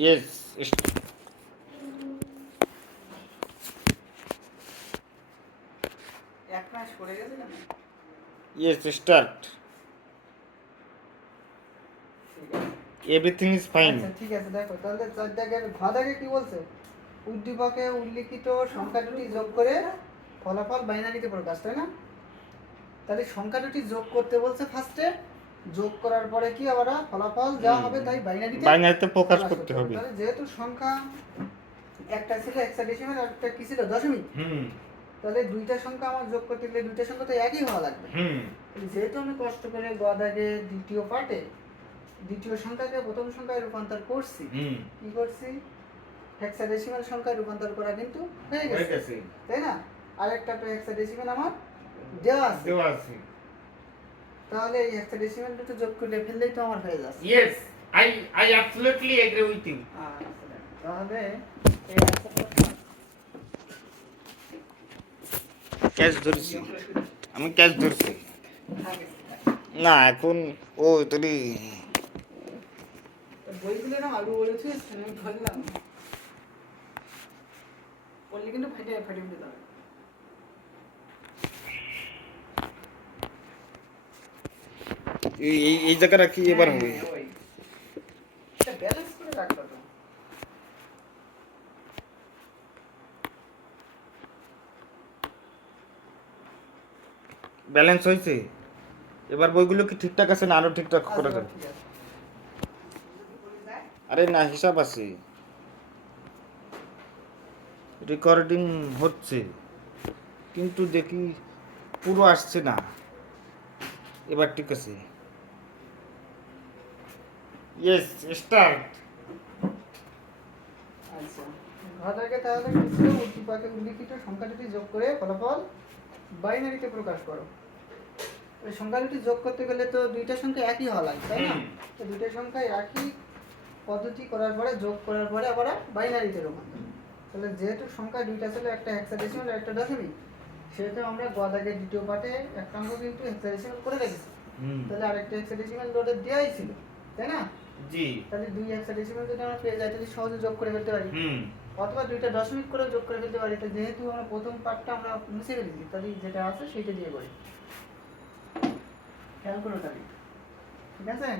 Yes এক মাস পড়ে গেছে কেন? Yes start everything is fine. আচ্ছা ঠিক আছে, দেখো তাহলে দাগে কি বলছে? উদ্দীপকে উল্লিখিত সংখ্যা দুটি যোগ করে ফলাফল বাইনারিতে প্রকাশ, তাই না? তাহলে সংখ্যা দুটি যোগ করতে বলছে ফার্স্টে, যোগ করার পরে কি আবার ফলাফল যা হবে তাই বাইনারিতে প্রকাশ করতে হবে। তাহলে যেহেতু সংখ্যা একটা ছিল হেক্সাডেসিমাল আর একটা কি ছিল দশমিক, তাহলে দুইটা সংখ্যা আমার যোগ করতে গেলে দুইটা সংখ্যা তো একই হওয়া লাগবে। যেহেতু আমি কষ্ট করে গদাগে দ্বিতীয় পার্টে দ্বিতীয় সংখ্যাকে প্রথম সংখ্যায় রূপান্তর করছি, কি করছি? হেক্সাডেসিমাল সংখ্যায় রূপান্তর করা কিন্তু হয়ে গেছে, তাই না? আরেকটা তো হেক্সাডেসিমাল আমার দেওয়া আছে। তাহলে এই হেক্সাডেসিমাল দুটো যোগ করে ফেললেই তো আমার হয়ে যাচ্ছে। Yes, I absolutely agree with you. তাহলে এই ক্যাচ ধরছি, আমি ক্যাচ ধরছি না এখন। ও তুই বইগুলো না আলু বলেছিস, আমি ধরলাম বললি কিন্তু ফেটে ফেটে দিতে হবে। এই জায়গাটা কি এবার হবে? এটা ব্যালেন্স করে রাখতে তো। ব্যালেন্স হয়েছে। এবার বইগুলো কি ঠিকঠাক আছে না আরো ঠিকঠাক করে দেব? আরে না, হিসাব আছে, রেকর্ডিং হচ্ছে, কিন্তু দেখি পুরো আসছে না। এবার ঠিক আছে। Yes start. আচ্ছা, ঘটাকে তাহলে কি ছিল? উদ্দীপকে উল্লিখিত সংখ্যা দুটি যোগ করে ফলাফল বাইনারিতে প্রকাশ করো। এই সংখ্যা দুটি যোগ করতে গেলে তো দুইটা সংখ্যা একই হওয়া লাগবে, তাই না? তো দুইটা সংখ্যা একই পদ্ধতি করার পরে যোগ করার পরে আবার বাইনারিতে রূপান্তর। তাহলে যেহেতু সংখ্যা দুইটা ছিল, একটা হেক্সাডেসিমাল আর একটা দশমিক, সেহেতু আমরা গদাগের দ্বিতীয় পাঠে একটা অঙ্ক কিন্তু হেক্সাডেসিমাল করে রেখেছি। তাহলে আরেকটা হেক্সাডেসিমাল লোডে দেওয়াই ছিল, তাই না? জি। তাহলে দুই হেক্সাডেসিমাল যদি আমরা পেয়ে যাই তাহলে সহজে যোগ করে ফেলতে পারি, অথবা দুইটা দশমিক করে যোগ করে ফেলতে পারি। তো যেহেতু আমরা প্রথম পার্টটা আমরা মুছে ফেলেছি, তাহলে যেটা আছে সেটা দিয়ে করি। খেয়াল করো তাহলে, ঠিক আছে?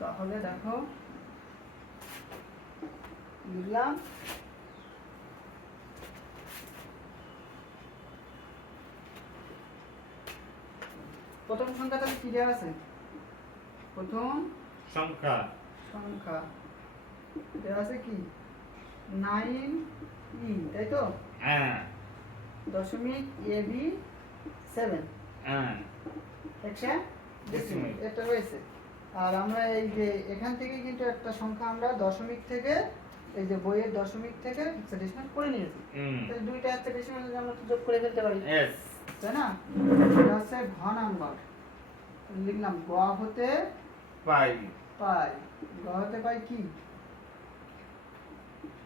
তাহলে দেখো লিখলাম প্রথম সংখ্যা, তাহলে কি দেওয়া আছে? প্রথম সংখ্যা দেওয়া আছে কি 9e, তাই তো? হ্যাঁ। দশমিক ab 7 হ্যাঁ। হেক্সাডেসিমাল এটা রয়েছে। আর আমরা এই যে এখান থেকে কিন্তু একটা সংখ্যা আমরা দশমিক থেকে, এই যে বইয়ের দশমিক থেকে হেক্সাডেসিমাল করে নিয়েছি। তাহলে দুইটা হেক্সাডেসিমাল আমরা তো যোগ করে ফেলতে পারি, তাই না? এটা হচ্ছে ঘ নাম্বার। লিখলাম গ হতে পাই কি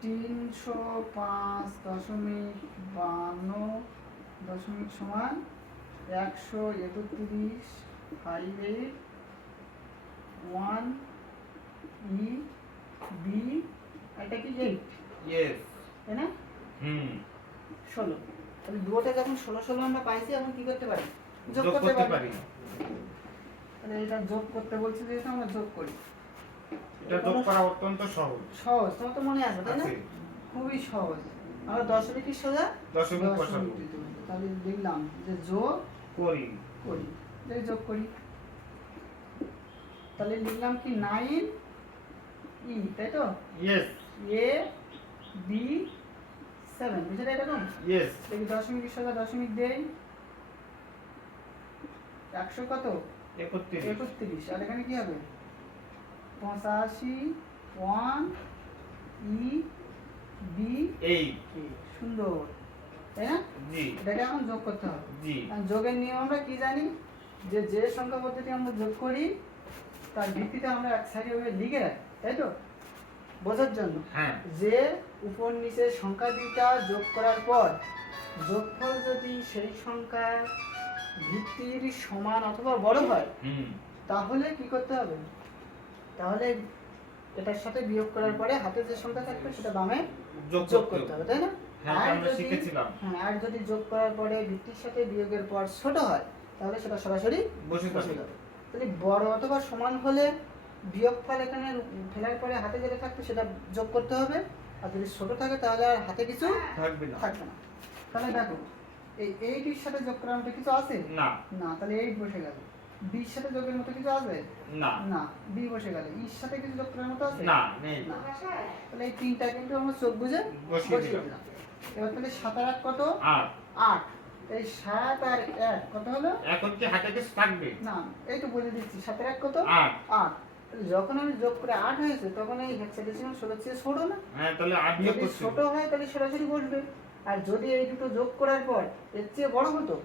305.52 সমান 131.581 ই বি, এটা কি 8, তাই না? 16। তাহলে দুটোটা যখন 16 আমরা পাইছি, এখন কি করতে পারি? যোগ করতে পারি। তাহলে এটা যোগ করতে বলছি, যেহেতু আমরা যোগ করি। এটা যোগ করা অত্যন্ত সহজ। তোমার তো মনে আছে, তাই না? খুবই সহজ। আমরা দশমিকের সোজা দশমিক বসাবো। তাহলে লিখলাম যে যোগ করি, যোগ করি। তাহলে লিখলাম কি 9e, তাই তো? a b 7, বুঝলে এটা না? দেখি দশমিকের সোজা দশমিক দেই, 100 কত? 31। আর এখানে কি হবে? 85 1 e b 8। সুন্দর, তাই না? এটাকে এখন যোগ করতে হবে। যোগের নিয়ম আমরা কি জানি? যে সংখ্যা পদ্ধতি আমরা যোগ করি তার ভিত্তিতে আমরা এক সাইডে লিখে রাখি, তাই তো? বোঝার জন্য যে উপর নিচে সংখ্যা দুইটা যোগ করার পর যোগফল যদি সেই সংখ্যার ভিত্তির সমান অথবা বড় হয় তাহলে কি করতে হবে? তাহলে এটার সাথে বিয়োগ করার পরে হাতে যে সংখ্যা থাকবে সেটা বামে যোগ করতে হবে, তাই না? আর যদি যোগ করার পরে ভিত্তির সাথে বিয়োগের পর ছোট হয় তাহলে সেটা সরাসরি বসে যাবে। তাহলে বড় অথবা সমান হলে বিয়োগফল এখানে ফেলার পরে হাতে যেটা থাকবে সেটা যোগ করতে হবে, আর যদি ছোট থাকে তাহলে আর হাতে কিছু থাকবে না। তাহলে দেখো এই 8 এর সাথে যোগ করার মতো কিছু আছে না, তাহলে 8 বসে গেল। b এর সাথে যোগের মতো কিছু আছে না, b বসে গেল। e এর সাথে কিছু যোগ করার মতো আছে না, তাহলে এই তিনটা কিন্তু আমরা চোখ বুঝে বসিয়ে দিলাম। এবার তাহলে 7 আর 8 কত? 8। এই 7 আর 1 কত হলো? এখন কি হাতে কিছু থাকবে না, এই তো বলে দিচ্ছি। 7 আর 1 কত? 8। যখন আমি যোগ করে 8 হয়েছে তখন এই হেক্সাডেসিমাল 16 চেয়ে ছোট না? হ্যাঁ, তাহলে 8 বিয়োগ যদি করছি। ছোট হয় তাহলে সরাসরি বসবে। আর যদি এই দুটো যোগ করার পর এর চেয়ে বড় হতো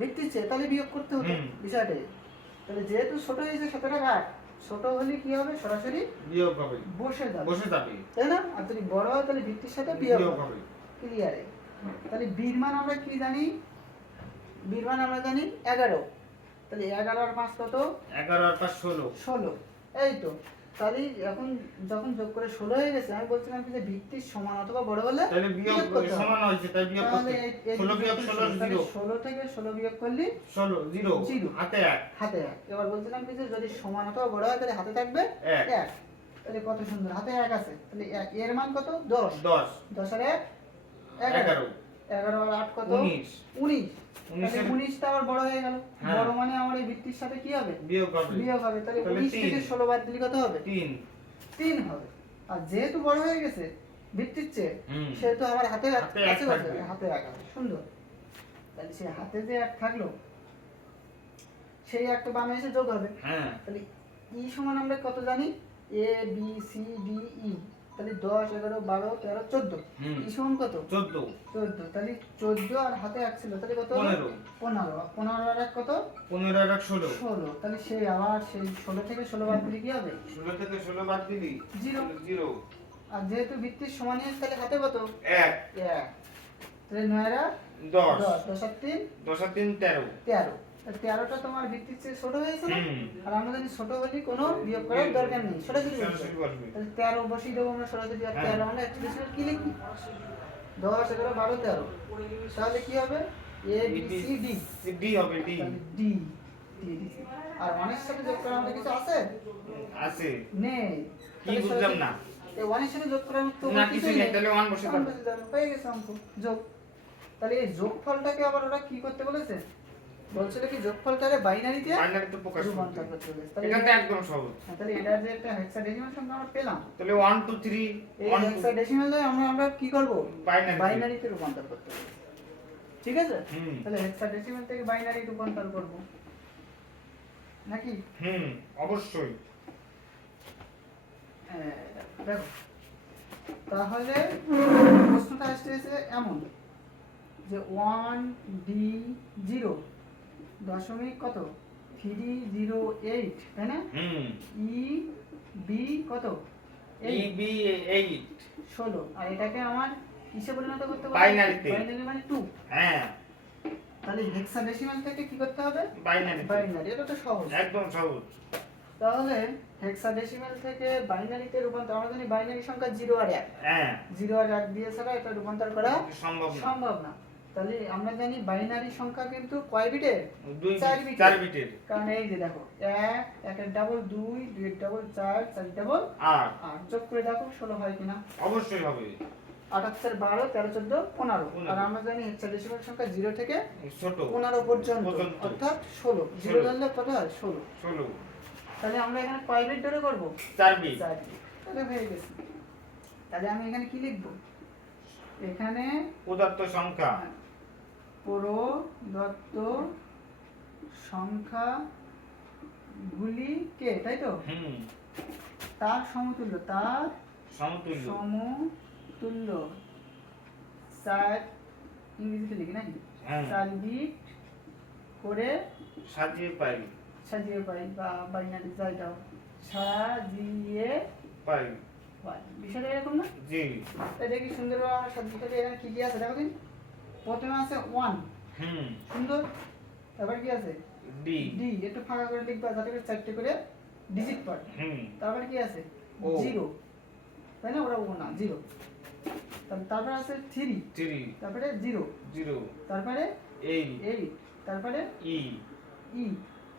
ভিত্তির চেয়ে, তাহলে বিয়োগ করতে হতো বিষয়টা। তাহলে যেহেতু ছোট হয়েছে 17 আর 8, ছোট হলে কি হবে? সরাসরি বিয়োগ হবে, বসে যাবে, তাই না? আর যদি বড় হয় তাহলে ভিত্তির সাথে বিয়োগ হবে। ক্লিয়ার? তাহলে বীর মান আমরা কি জানি? বীর মান আমরা জানি 11। তাহলে 11 আর 5 কত? 11 আর 5 16। এই তো। তাহলে এখন যখন যোগ করে 16 হয়ে গেছে, আমি বলছিলাম কি যে ভিত্তির সমান অথবা বড় হলে তাহলে বিয়োগ সমান হয়েছে, তাই বিয়োগ করতে 16 বিয়োগ 16 0। 16 থেকে 16 বিয়োগ করলে 16 0 হাতে 1। এবার বলছিলাম কি যে যদি সমান অথবা বড় হয় তাহলে হাতে থাকবে 1। তাহলে কত সুন্দর, হাতে 1 আছে। তাহলে এর মান কত? 10। 10 আর 1 11। 11 আর 8 কত? 19। তাহলে 19 টা আবার বড় হয়ে গেল। বড় মানে আমার এই ভিত্তির সাথে কি হবে? বিয়োগ হবে। তাহলে 19 থেকে 16 বাদ দিলে কত হবে? 3 হবে। আর যেহেতু বড় হয়ে গেছে ভিত্তির চেয়ে, সেহেতু আমার হাতে আছে, হাতে 1 আছে। সুন্দর। তাহলে সেই হাতে যে 1 থাকলো সেই একটা বামে এসে যোগ হবে। তাহলে ই সমান আমরা কত জানি? a b c d e। তাহলে 10 11 12 13 14। ই সমান কত? 14। তাহলে 14 আর হাতে 1 ছিল, তাহলে কত? 15। 15 আর 1 কত? 15 আর 1 16। তাহলে সেই আবার সেই 16 থেকে 16 বাদ দিলে কি হবে? 16 থেকে 16 বাদ দিলি 0। আর যেহেতু ভিত্তির সমানই আছে তাহলে হাতে কত? 1। তাহলে 9 আর 10 10 আর 3 13। 13টা তোমার ভিত্তির চেয়ে ছোট হয়েছে না? আর আমরা জানি ছোট হলে কোনো বিয়োগ করার দরকার নেই, সরাসরি বসবে। তাহলে 13 বসিয়ে দেবো আমরা সরাসরি। আর 13 আমরা হেক্সাডেসিমাল কি লিখি? 10 11 12 13। তাহলে কি হবে? a b c d। d হবে, d। আর 1 এর সাথে যোগ করার মতো কিছু আছে? নেই। কি বুঝলাম না? এই 1 এর সাথে যোগ করার মতো কিছু নেই, তাহলে 1 বসে যাবে। হয়ে গেছে অঙ্ক যোগ। তাহলে এই যোগফলটাকে আবার ওরা কি করতে বলেছে? বলছিল কি যোগফলটারে বাইনারিতে প্রকাশ রূপান্তর করতে বলেছে। এটা তো একদম সহজ। তাহলে এটা যে একটা হেক্সাডেসিমাল সংখ্যা আমরা পেলাম, তাহলে 1 2 3 এই হেক্সাডেসিমালে আমরা কি করব? বাইনারিতে রূপান্তর করতে হবে। ঠিক আছে? তাহলে হেক্সাডেসিমাল থেকে বাইনারি রূপান্তর করব নাকি? অবশ্যই। দেখো তাহলে প্রশ্নটা আসছে এমন যে 1D0 দশমিক কত? 308, তাই না? EB কত? EB 8 16। আর এটাকে আমার কিসে পরিণত করতে হবে? বাইনারিতে। বাইনারি মানে 2। তাহলে হেক্সাডেসিমাল থেকে কি করতে হবে? বাইনারি। এটা তো সহজ, একদম সহজ। তাহলে হেক্সাডেসিমাল থেকে বাইনারিতে রূপান্তর, আমরা জানি বাইনারি সংখ্যা 0 আর 1। 0 আর 1 দিয়ে ছাড়া এটা রূপান্তর করা সম্ভব না। তাহলে আমরা জানি বাইনারি সংখ্যা কিন্তু কয় বিটের? 4 বিটের। কারণ এই যে দেখো 1 1 এর ডাবল 2 2 এর ডাবল 4 4 এর ডাবল 8। যোগ করে দেখো 16 হয় কিনা? অবশ্যই হবে। 8 8 12 13 14 15। আর আমরা জানি হেক্সাডেসিমাল সংখ্যা 0 থেকে ছোট 15 পর্যন্ত, অর্থাৎ 16। 0 ধরলে কত হয়? 16। তাহলে আমরা এখানে কয় বিট ধরে করব? 4 বিট। তাহলে হয়ে গেছে। তাহলে আমি এখানে কি লিখব? এখানে প্রদত্ত সংখ্যা সংখ্যাগুলিকে, তাই তো? তার সমতুল্য 4 ইংরেজিতে লিখি নাকি? 4 বিট করে সাজিয়ে পাই বা বাইনারি যাইটাও সাজিয়ে পাই। বিষয়টা এরকম না? জি। এটা কি সুন্দর সাজিয়ে পাই। এখানে কি কি আছে দেখো দিন। প্রথমে আছে 1 হুম সুন্দর। তারপর কি আছে ডি ডি, একটু ফাঁকা করে লিখবা যাতে করে চারটে করে ডিজিট পড়ে। হুম তারপরে কি আছে ও 0, তাই না? ওরা ও না 0। তারপরে আছে 3, 3 তারপরে 0, 0 তারপরে 8 8, তারপরে ই ই,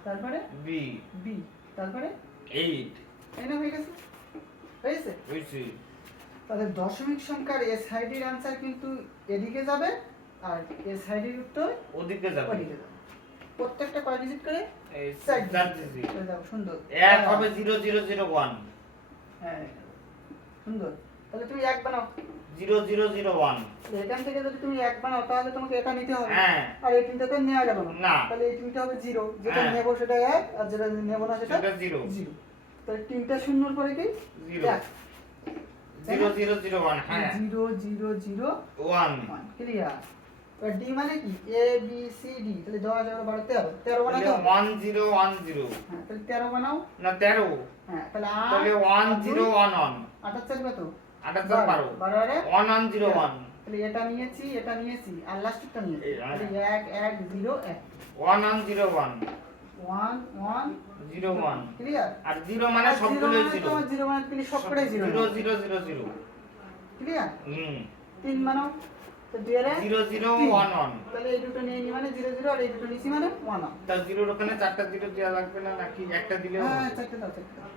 তারপরে বি বি, তারপরে 8 এই না হয়ে গেছে, হয়েছে। হইছে তাহলে দশমিক সংখ্যার এস সাইডের आंसर কিন্তু এদিকে যাবে আর এস সাইডের উত্তর ওদিকে যাবে ওদিকে যাবে। প্রত্যেকটা কয় ডিজিট করে? এই 4 চার ডিজিট। ডিজিট। এটা দাও, সুন্দর। এক হবে 0001 হ্যাঁ সুন্দর। তাহলে তুমি এক বানাও। 0001 এখান থেকে যদি তুমি এক বানাও তাহলে তোমাকে এটা নিতে হবে। হ্যাঁ আর এই তিনটা তো নেওয়া গেল না। না। তাহলে এই তিনটা হবে 0, যেটা হ্যাঁ। নেব সেটা 1 আর যেটা নেব না সেটা সেটা 0 0। তাহলে তিনটা শূন্যর পরে কি 0 1, 0001 হ্যাঁ 0 0 0 1 1 ক্লিয়ার। এবার ডি মানে কি এ বি সি ডি, তাহলে 10 11 12 13 13 বানাতে হবে। 1010 হ্যাঁ তাহলে 13 বানাও। না 13 হ্যাঁ তাহলে তাহলে 1011 28 কত? 78 12 12 আরে 1101 তাহলে এটা নিয়েছি আর লাস্টটা নিয়েছি। এই, হ্যাঁ। তাহলে 1 1 0 1 1101 1 1 01 ক্লিয়ার। আর 0 মানে সবগুলোই 0 0 মানে তুমি সবকটাই 0 0000 ক্লিয়ার। হুম 3 বানাও। তো 2 এর 0011 তাহলে এই দুটো নিয়ে নি মানে 0 0 আর এই দুটো নিছি মানে 1 তা 0 ওখানে চারটা 0 দেওয়া লাগবে না নাকি একটা দিলেও হ্যাঁ হবে? চারটে দাও চারটে দাও,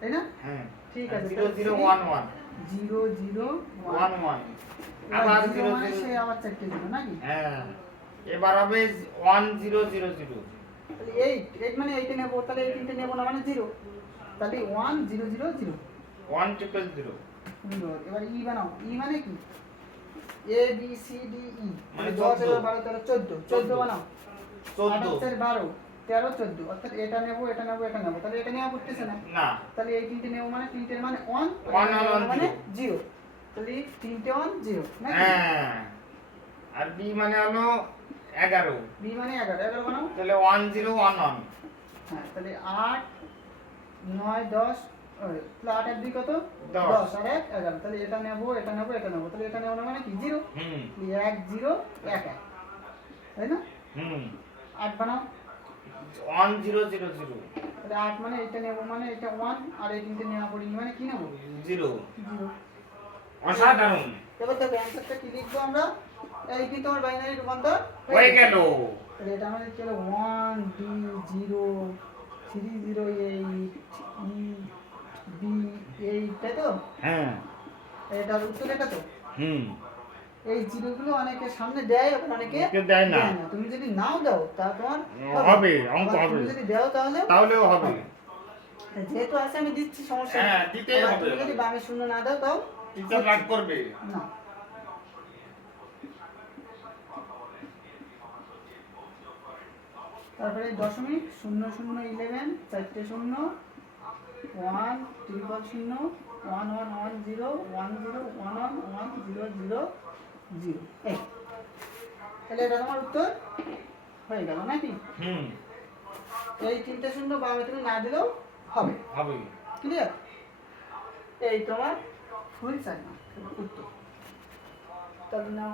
তাই না? হ্যাঁ ঠিক আছে। 0011 0 0 1 11 আবার 0 মানে 00 সে আবার চারটে দিল নাকি? হ্যাঁ এবার হবে 1000 তাহলে 8 মানে 8 নেব, তাহলে এই তিনটে নেব না মানে 0। তাহলে 1 0 0 0 1000 সুন্দর। এবার ই বানাও। ই মানে কি A B C D E, মানে 10 14 12 13 14 14 বানাও। 14 28 12 13 14, অর্থাৎ এটা নেব এটা নেব এটা নেব, তাহলে এটা নেওয়া পড়তেছে না। না তাহলে এই তিনটে নেব মানে তিনটের মানে 1 1 1 মানে 0, তাহলে তিনটে 1 0 নাকি? হ্যাঁ আর বি মানে হলো 11 বি মানে 11 11 বানাও। তাহলে 1011 হ্যাঁ তাহলে 8 9 10 তাহলে 8 আর 2 কত? 10 10 আর 1 11, তাহলে এটা নেব এটা নেব এটা নেব, তাহলে এটা নেব না মানে কি 0, হুম 1 0 1 1, তাই না? হুম 8 বানাও। 1000 তাহলে 8 মানে এটা নেব মানে এটা 1 আর এই তিনটে নেওয়া পড়ি মানে কি নেব 0 0। অসাধারণ এবার দেখো অ্যানসারটা কি লিখবো আমরা? এই কিন্তু আমার বাইনারি রূপান্তর হয়ে গেল তাহলে এটা আমাদের কি হলো 1 D 0 308 E B 8, তাই তো? হ্যাঁ এটার উত্তর এটা তো। হুম এই জিরোগুলো অনেকে সামনে দেয় আবার অনেকে কেউ দেয় না। তুমি যদি নাও দাও তা তোমার হবে, অঙ্ক আবার হবে। তুমি যদি দাও তাহলে তাহলেও হবে যেহেতু আছে আমি দিচ্ছি, সমস্যা নেই। হ্যাঁ, দিতেই আবার হবে। তুমি যদি বামে শূন্য না দাও তাও টিচার রাগ করবে না। তারপরে দশমিক 0 0 11 চারটে শূন্য 1 triple 0 1 1 1 0 1 0 1 1 1 0 0 0 এই তাহলে এটা তোমার উত্তর হয়ে গেল নাকি? হুম এই তিনটে শূন্য বামে তুমি না দিলেও হবে। হবে ক্লিয়ার? এই তোমার ফুল চাই না উত্তর। তাহলে নাও